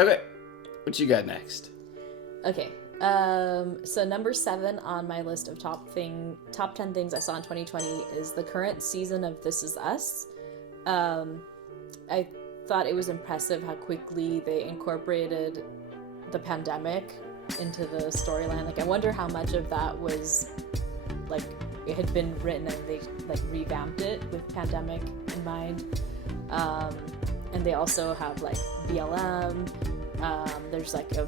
Okay, what you got next? Okay. So number 7 on my list of top 10 things I saw in 2020 is the current season of This Is Us. I thought it was impressive how quickly they incorporated the pandemic into the storyline. Like, I wonder how much of that was like it had been written and they like revamped it with pandemic in mind. And they also have like BLM. There's like a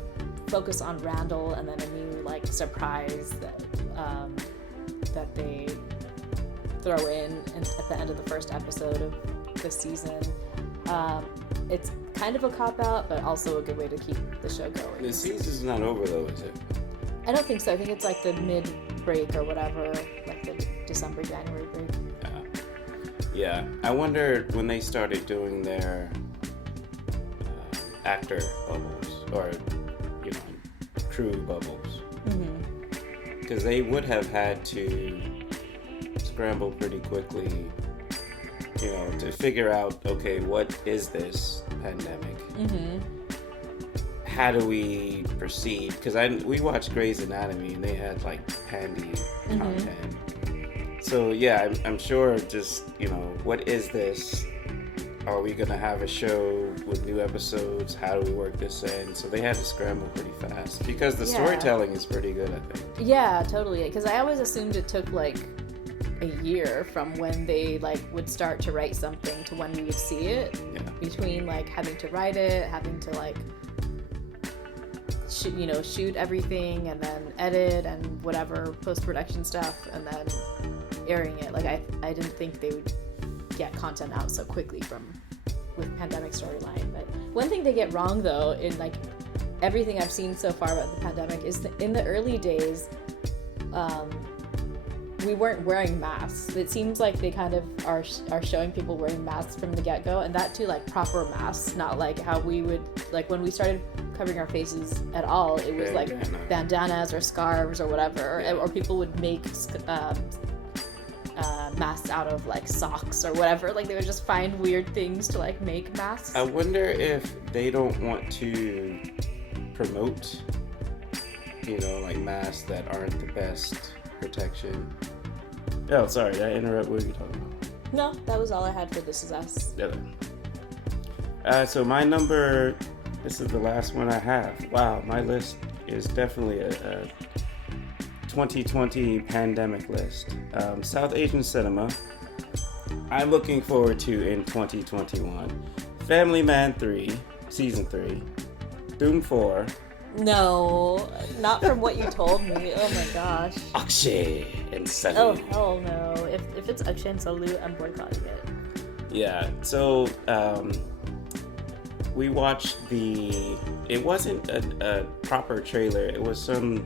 focus on Randall, and then a new like surprise that they throw in at the end of the first episode of the season. It's kind of a cop-out, but also a good way to keep the show going. The season's not over though, is it? I don't think so. I think it's like the mid-break or whatever, like the December, January break. Yeah. I wonder when they started doing their actor bubbles, or, you know, crew bubbles. Because they would have had to scramble pretty quickly, you know, to figure out, okay, what is this pandemic? How do we proceed? Because we watched Grey's Anatomy and they had like handy content. So yeah, I'm sure just, you know, what is this? Are we gonna have a show with new episodes? How do we work this in? So they had to scramble pretty fast because the storytelling is pretty good, I think. Yeah, totally. Because I always assumed it took like a year from when they like would start to write something to when we would see it. Yeah. Between like having to write it, having to like shoot everything, and then edit and whatever post-production stuff, and then airing it. Like I didn't think they would get content out so quickly with pandemic storyline. But one thing they get wrong though in like everything I've seen so far about the pandemic is that in the early days we weren't wearing masks. It seems like they kind of are showing people wearing masks from the get-go, and that too like proper masks, not like how we would like when we started covering our faces at all. It was like bandanas or scarves or whatever, or people would make masks out of like socks or whatever. Like they would just find weird things to like make masks. I wonder if they don't want to promote, you know, like masks that aren't the best protection. Oh, sorry, did I interrupt? What were you talking about? No, that was all I had for This Is Us. Yeah. So my number, this is the last one I have. Wow, my list is definitely a 2020 pandemic list. South Asian cinema. I'm looking forward to in 2021. Family Man 3, Season 3. Dhoom 4. No, not from what you told me. Oh my gosh. Akshay and Salu. Oh hell no. If it's Akshay and Salu, I'm boycotting it. Yeah, so we watched it wasn't a proper trailer, it was some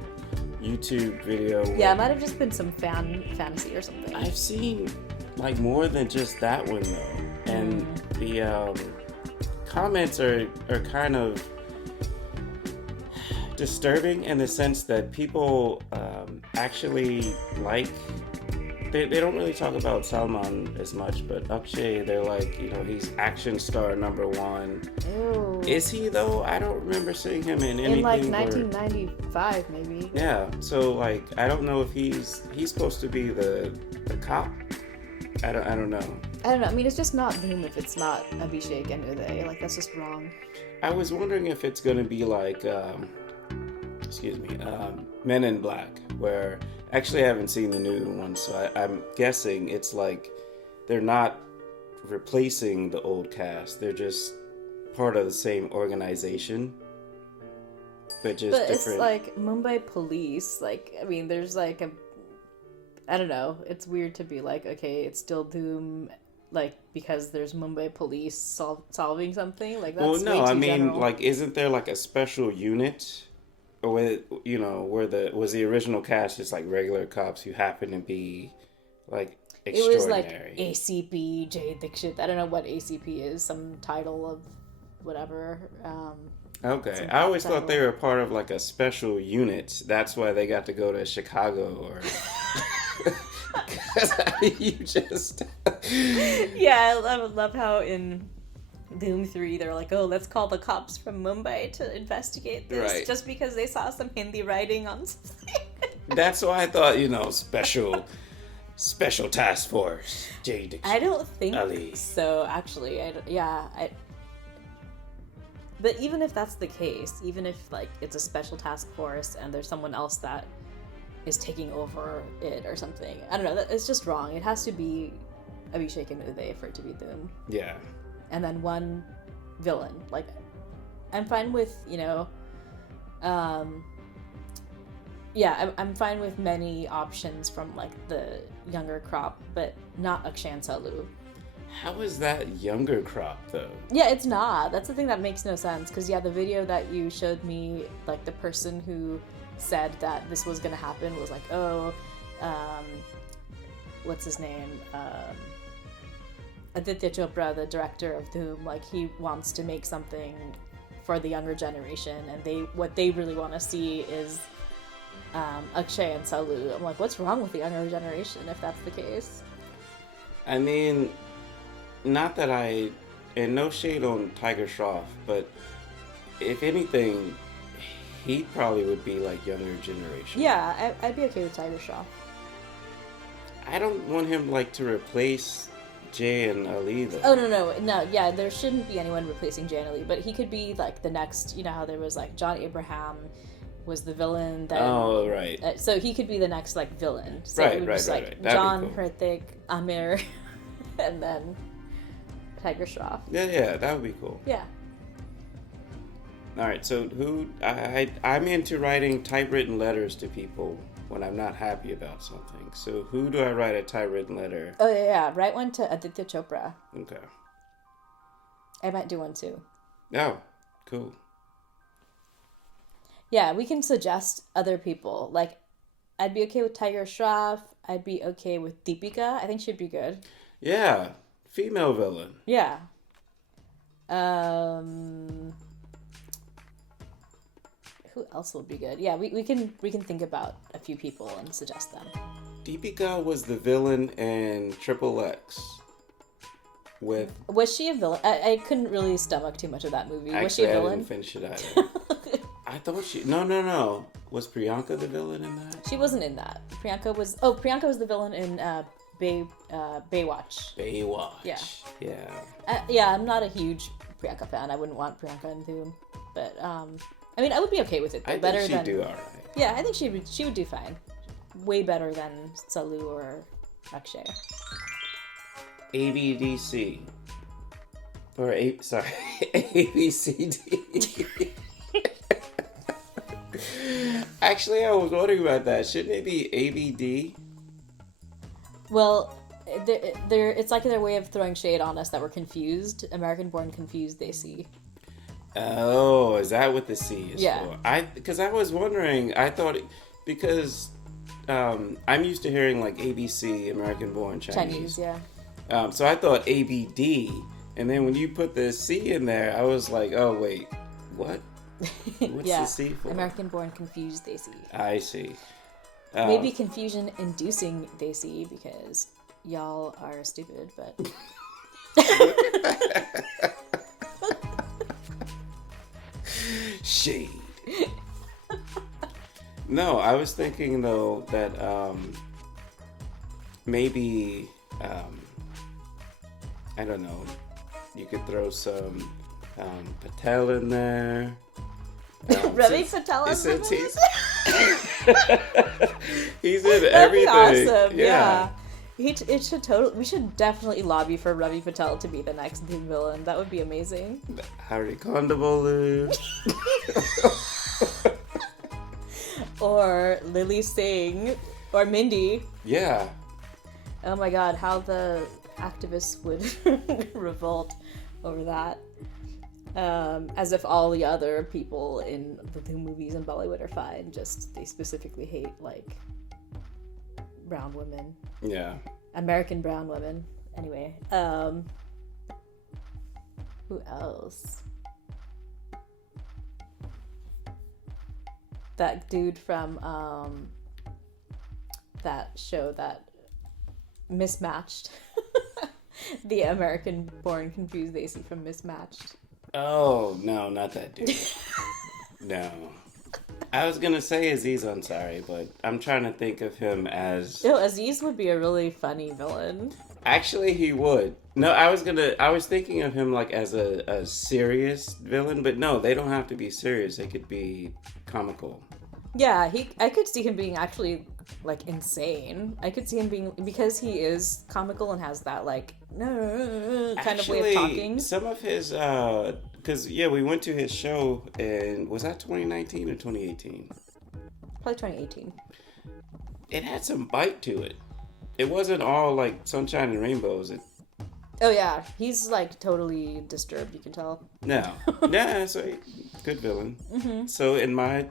YouTube video. Yeah, it might have just been some fantasy or something. I've seen like more than just that one though, and the comments are kind of disturbing in the sense that people actually like. They don't really talk about Salman as much, but Akshay, they're like, you know, he's action star number 1. Ew. Is he though? I don't remember seeing him in anything. In like 1995, maybe. Yeah. So like, I don't know if he's supposed to be the cop. I don't know. I don't know. I mean, it's just not Dhoom if it's not Abhishek and Uday. Like that's just wrong. I was wondering if it's gonna be like, Men in Black, where actually I haven't seen the new one, so I'm guessing it's like they're not replacing the old cast, they're just part of the same organization, but just different. It's like Mumbai Police. Like, I mean, there's like I don't know. It's weird to be like, okay, it's still Dhoom, like because there's Mumbai Police solving something. Like that's well, no, way too I mean, general. like, isn't there like a special unit? Where, you know, where was the original cast just like regular cops who happen to be like extraordinary? It was like ACP Jay Dixit. I don't know what ACP is. Some title of whatever. Okay, I always thought they were part of like a special unit. That's why they got to go to Chicago or. You just. Yeah, I love how in Dhoom 3, they're like, oh, let's call the cops from Mumbai to investigate this, Right. just because they saw some Hindi writing on something. That's why I thought, special task force. J. Dixon. I don't think Ali. so, actually. But even if that's the case, even if like it's a special task force and there's someone else that is taking over it or something, I don't know. It's just wrong. It has to be Abhishek and Uday for it to be Dhoom. Yeah. And then one villain. Like, I'm fine with, I'm fine with many options from like the younger crop, but not Akshay and Salu. How is that younger crop though? Yeah, it's not. That's the thing that makes no sense. Because the video that you showed me, like the person who said that this was gonna happen was like, what's his name? Aditya Chopra, the director of Dhoom, like he wants to make something for the younger generation, and what they really want to see is Akshay and Salu. I'm like, what's wrong with the younger generation if that's the case? I mean, not that and no shade on Tiger Shroff, but if anything, he probably would be like younger generation. Yeah, I'd be okay with Tiger Shroff. I don't want him like to replace Jay and Ali though. Oh no, yeah, there shouldn't be anyone replacing Jay and Ali, but he could be like the next, how there was like John Abraham was the villain then. Oh, right. So he could be the next like villain. So Right, it would right, just, right, like right. That'd John, be cool. Hrithik, Amir, and then Tiger Shroff. Yeah, that would be cool. Yeah. All right, so I'm into writing typewritten letters to people when I'm not happy about something. So who do I write a typewritten letter? Oh yeah. Write one to Aditya Chopra. Okay. I might do one too. Oh, cool. Yeah, we can suggest other people. Like, I'd be okay with Tiger Shroff. I'd be okay with Deepika. I think she'd be good. Yeah, female villain. Yeah. Who else would be good? Yeah, we can think about a few people and suggest them. Deepika was the villain in Triple X. Was she a villain? I couldn't really stomach too much of that movie. Was she Actually, a I villain? didn't finish it either. I thought No. Was Priyanka the villain in that? She wasn't in that. Priyanka was the villain in Baywatch. Baywatch. Yeah. Yeah, I'm not a huge Priyanka fan. I wouldn't want Priyanka in Dhoom, but I mean, I would be okay with it. Though. I think she'd do all right. Yeah, I think she would do fine. Way better than Salu or Akshay. ABDC. Or ABCD. Actually, I was wondering about that. Shouldn't it be ABD? Well, it's like their way of throwing shade on us that we're confused. American-born confused, they see. Oh, is that what the C is yeah. for? Because I was wondering, I thought, because I'm used to hearing like ABC, American-born Chinese. Yeah. So I thought ABD, and then when you put the C in there, I was like, oh, wait, what? What's the C for? American-born confused, they see. I see. Maybe confusion-inducing, they see, because y'all are stupid, but... Shade. No, I was thinking, though, that maybe... I don't know. You could throw some Patel in there. Ravi Patel is in He's in everything. That'd be awesome. Yeah. We should definitely lobby for Ravi Patel to be the next Dhoom villain. That would be amazing. Harry Kondabolu. Or Lily Singh. Or Mindy. Yeah. Oh my god, how the activists would revolt over that. As if all the other people in the Dhoom movies in Bollywood are fine, just they specifically hate, like, brown women. Yeah. American brown women. Anyway, who else? That dude from, that show that Mismatched. The American-born confused AC from Mismatched. Oh, no, not that dude. No. I was gonna say Aziz Ansari, but I'm trying to think of him as... No, Aziz would be a really funny villain. Actually, he would. No, I was thinking of him like as a serious villain, but no, they don't have to be serious. They could be comical. Yeah, I could see him being actually, like, insane. I could see him being, because he is comical and has that, like, kind of way of talking. Some of his, because, yeah, we went to his show, and was that 2019 or 2018? Probably 2018. It had some bite to it. It wasn't all, like, sunshine and rainbows. Oh, yeah. He's, like, totally disturbed, you can tell. No. Yeah, so good villain. Mm-hmm. So in our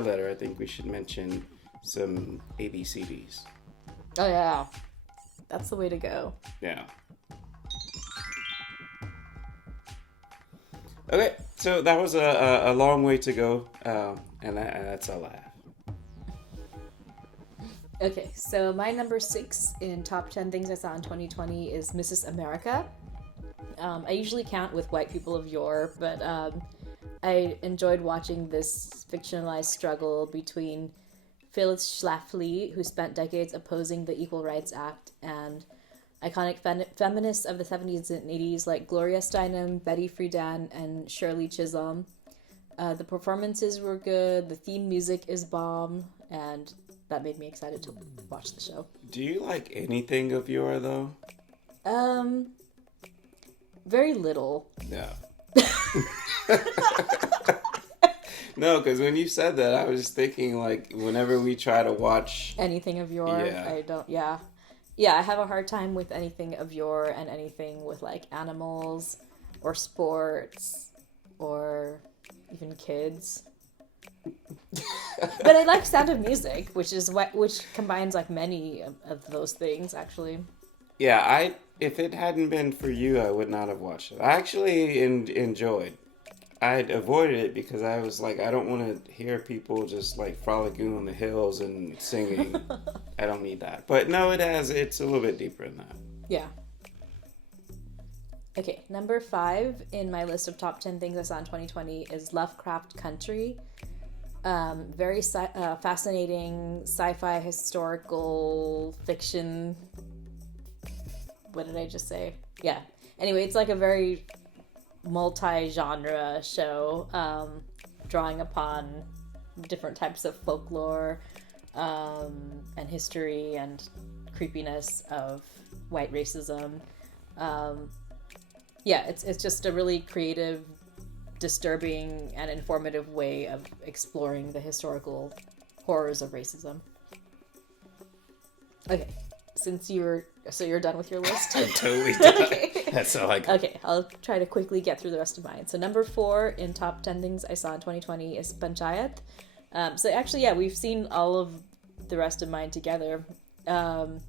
letter, I think we should mention some ABCDs. Oh, yeah. That's the way to go. Yeah. Okay, so that was a long way to go, and that's all I have. Okay, so my number 6 in top 10 things I saw in 2020 is Mrs. America. I usually count with white people of yore, but I enjoyed watching this fictionalized struggle between Phyllis Schlafly, who spent decades opposing the Equal Rights Act, and iconic feminists of the 70s and 80s like Gloria Steinem, Betty Friedan, and Shirley Chisholm. The performances were good, the theme music is bomb, and that made me excited to watch the show. Do you like anything of yore, though? Very little. No. No, because when you said that, I was just thinking, like, whenever we try to watch... anything of yore, yeah. I don't, yeah. Yeah, I have a hard time with anything of yore and anything with, like, animals or sports or even kids. But I like Sound of Music, which combines, like, many of those things, actually. Yeah, if it hadn't been for you, I would not have watched it. I actually enjoyed. I'd avoided it because I was like, I don't want to hear people just like frolicking on the hills and singing. I don't need that. But no, it's a little bit deeper than that. Yeah. Okay, number 5 in my list of top 10 things I saw in 2020 is Lovecraft Country. Very fascinating sci-fi historical fiction. What did I just say? Yeah. Anyway, it's like a very multi-genre show, drawing upon different types of folklore and history and creepiness of white racism. Yeah, it's just a really creative, disturbing, and informative way of exploring the historical horrors of racism. Okay, you're done with your list? I'm totally done. Okay. That's all I got. Okay, I'll try to quickly get through the rest of mine. So number 4 in top 10 things I saw in 2020 is Panchayat. So actually, yeah, we've seen all of the rest of mine together. And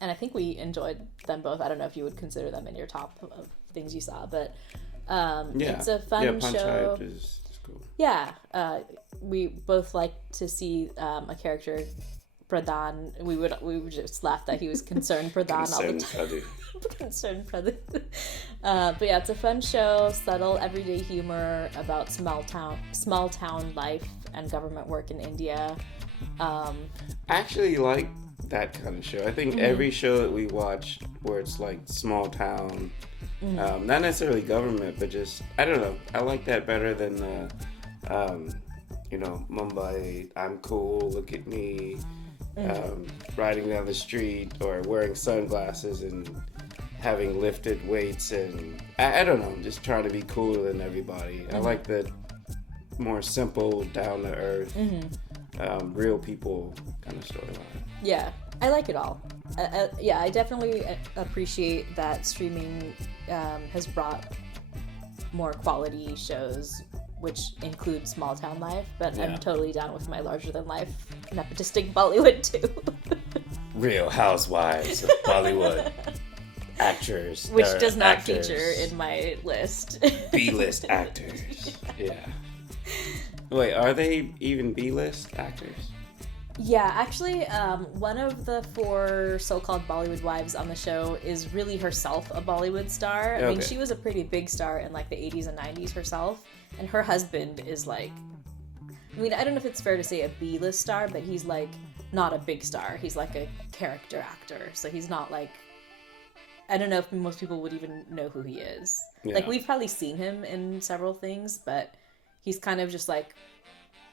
I think we enjoyed them both. I don't know if you would consider them in your top of things you saw, but it's a fun show. Panchayat is cool. Yeah, we both like to see a character, Pradhan. We would just laugh that he was concerned Pradhan all the time. Concerned Pradhan. But yeah, it's a fun show, subtle everyday humor about small town life and government work in India. I actually like that kind of show. I think every show that we watch where it's like small town, not necessarily government, but just, I don't know, I like that better than the Mumbai, I'm cool, look at me, riding down the street or wearing sunglasses and having lifted weights, and I don't know, just trying to be cooler than everybody. I like the more simple, down to earth, real people kind of storyline. Yeah, I like it all. Yeah, I definitely appreciate that streaming has brought more quality shows, which include small town life, but yeah. I'm totally down with my larger than life nepotistic Bollywood too. Real housewives of Bollywood. Actors. Which does not feature in my list. B-list actors. Yeah. Wait, are they even B-list actors? Yeah, actually, one of the 4 so-called Bollywood wives on the show is really herself a Bollywood star. I mean, Okay. she was a pretty big star in like the 80s and 90s herself, and her husband is like, I mean, I don't know if it's fair to say a B-list star, but he's like not a big star. He's like a character actor, so he's not like, I don't know if most people would even know who he is. Yeah. Like, we've probably seen him in several things, but he's kind of just like,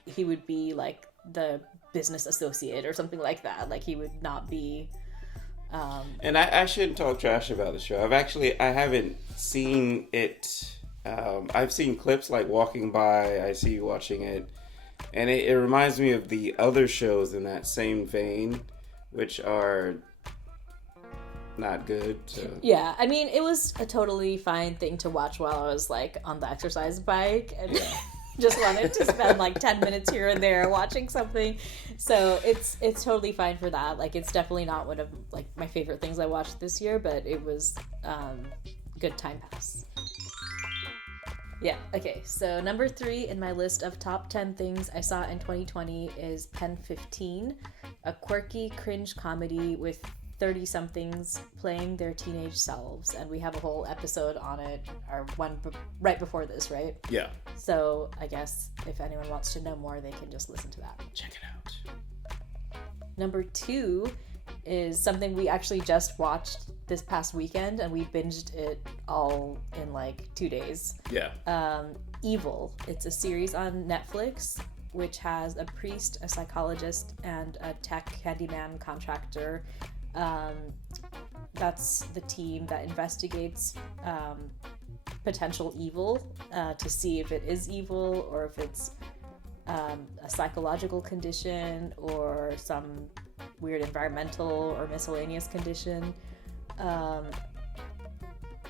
he would be like the business associate or something like that. Like, he would not be And I shouldn't talk trash about the show. I haven't seen it. I've seen clips like walking by. I see you watching it, and it reminds me of the other shows in that same vein, which are not good. So. Yeah, I mean, it was a totally fine thing to watch while I was like on the exercise bike and just wanted to spend like 10 minutes here and there watching something. So it's totally fine for that. Like, it's definitely not one of like my favorite things I watched this year, but it was good time pass. Yeah, okay. So number 3 in my list of top 10 things I saw in 2020 is Pen 15, a quirky cringe comedy with 30-somethings playing their teenage selves, and we have a whole episode on it, or one right before this, right? Yeah. So I guess if anyone wants to know more, they can just listen to that. Check it out. Number 2 is something we actually just watched this past weekend, and we binged it all in like 2 days. Yeah. Evil. It's a series on Netflix which has a priest, a psychologist, and a tech handyman contractor. That's the team that investigates potential evil to see if it is evil or if it's a psychological condition or some weird environmental or miscellaneous condition.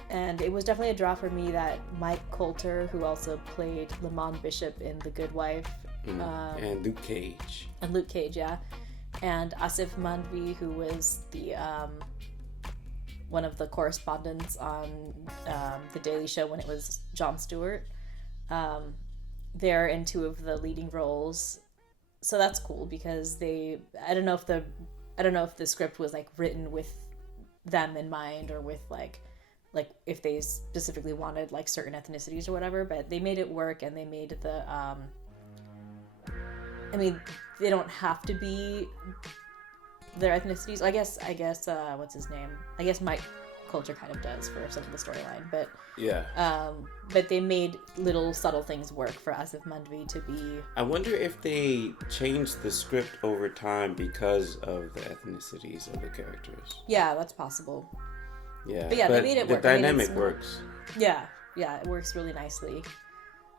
And it was definitely a draw for me that Mike Coulter, who also played Lamont Bishop in The Good Wife, and Luke Cage. And Luke Cage, yeah. And Asif Mandvi, who was the one of the correspondents on The Daily Show when it was Jon Stewart. They're in 2 of the leading roles, so that's cool because I don't know if the script was like written with them in mind or with like if they specifically wanted like certain ethnicities or whatever, but they made it work, and they made the I mean, they don't have to be their ethnicities. I guess what's his name? I guess Mike Coulter kind of does for some of the storyline, but yeah. But they made little subtle things work for Asif Mandvi to be. I wonder if they changed the script over time because of the ethnicities of the characters. Yeah, that's possible. Yeah, but they made it work. The dynamic works. Yeah, it works really nicely.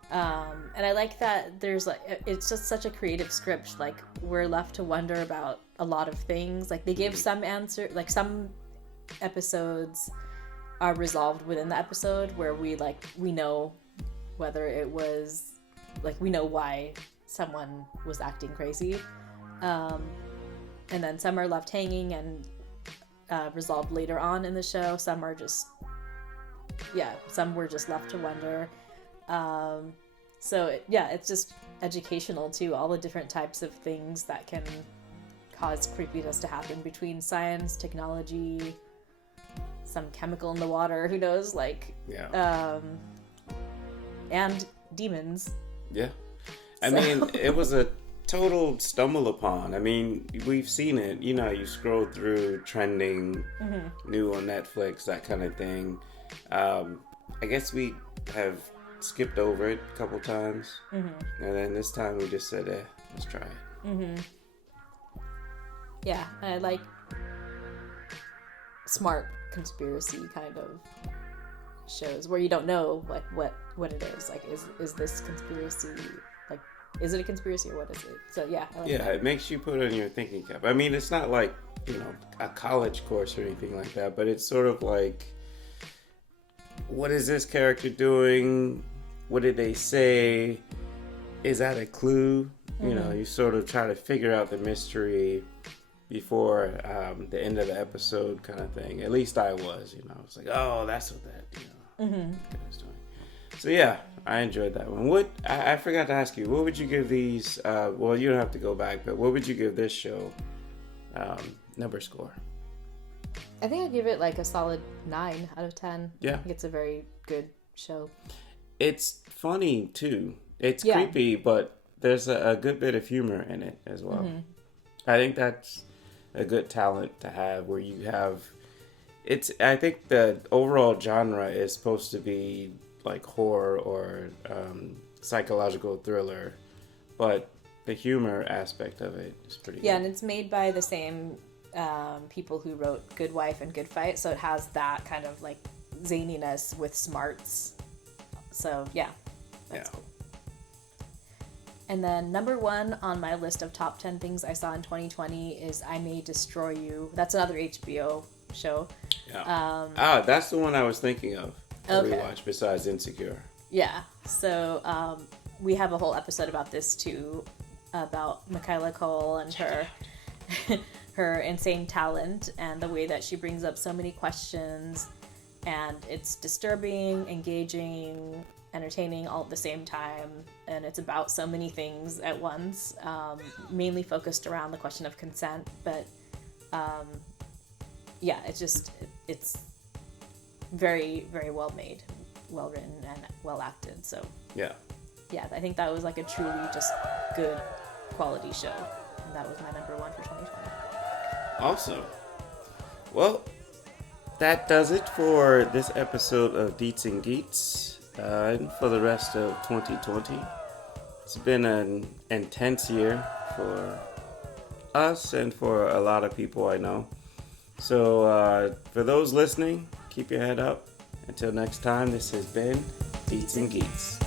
And I like that there's like, it's just such a creative script. Like, we're left to wonder about a lot of things. Like, they give some answer, like some episodes are resolved within the episode where we know whether it was like, we know why someone was acting crazy. And then some are left hanging and resolved later on in the show. Some are just, some were just left to wonder. So it's just educational too, all the different types of things that can cause creepiness to happen between science, technology, some chemical in the water, who knows, and demons. Yeah. I mean, it was a total stumble upon. I mean, we've seen it, you scroll through trending, new on Netflix, that kind of thing. I guess we have skipped over it a couple times, and then this time we just said, let's try it. Yeah, I like smart conspiracy kind of shows where you don't know what it is. Like, is this conspiracy, like, is it a conspiracy or what is it? So yeah, I like that. It makes you put on your thinking cap. I mean, it's not like a college course or anything like that, but it's sort of like, what is this character doing? What did they say? Is that a clue? You sort of try to figure out the mystery before the end of the episode, kind of thing. At least I was, I was like, oh, that's what that, guy was doing. So yeah, I enjoyed that one. I forgot to ask you, what would you give these? Well, you don't have to go back, but what would you give this show number score? I think I'd give it like a solid 9 out of 10. Yeah. I think it's a very good show. It's funny too. It's creepy, but there's a good bit of humor in it as well. Mm-hmm. I think that's a good talent to have, where you have. I think the overall genre is supposed to be like horror or psychological thriller, but the humor aspect of it is pretty good. And it's made by the same people who wrote Good Wife and Good Fight, so it has that kind of like zaniness with smarts. So that's cool. And then number 1 on my list of top 10 things I saw in 2020 is I May Destroy You. That's another HBO show. Yeah. That's the one I was thinking of to rewatch besides Insecure. Yeah. So we have a whole episode about this too, about Michaela Cole and her insane talent and the way that she brings up so many questions, and it's disturbing, engaging, entertaining all at the same time, and it's about so many things at once, mainly focused around the question of consent, but it's very, very well made, well written, and well acted. So I think that was like a truly just good quality show, and that was my number 1 for 2020. Awesome. Well, that does it for this episode of Deets and Geets, and for the rest of 2020. It's been an intense year for us and for a lot of people I know. So for those listening, keep your head up. Until next time, this has been Deets and Geets.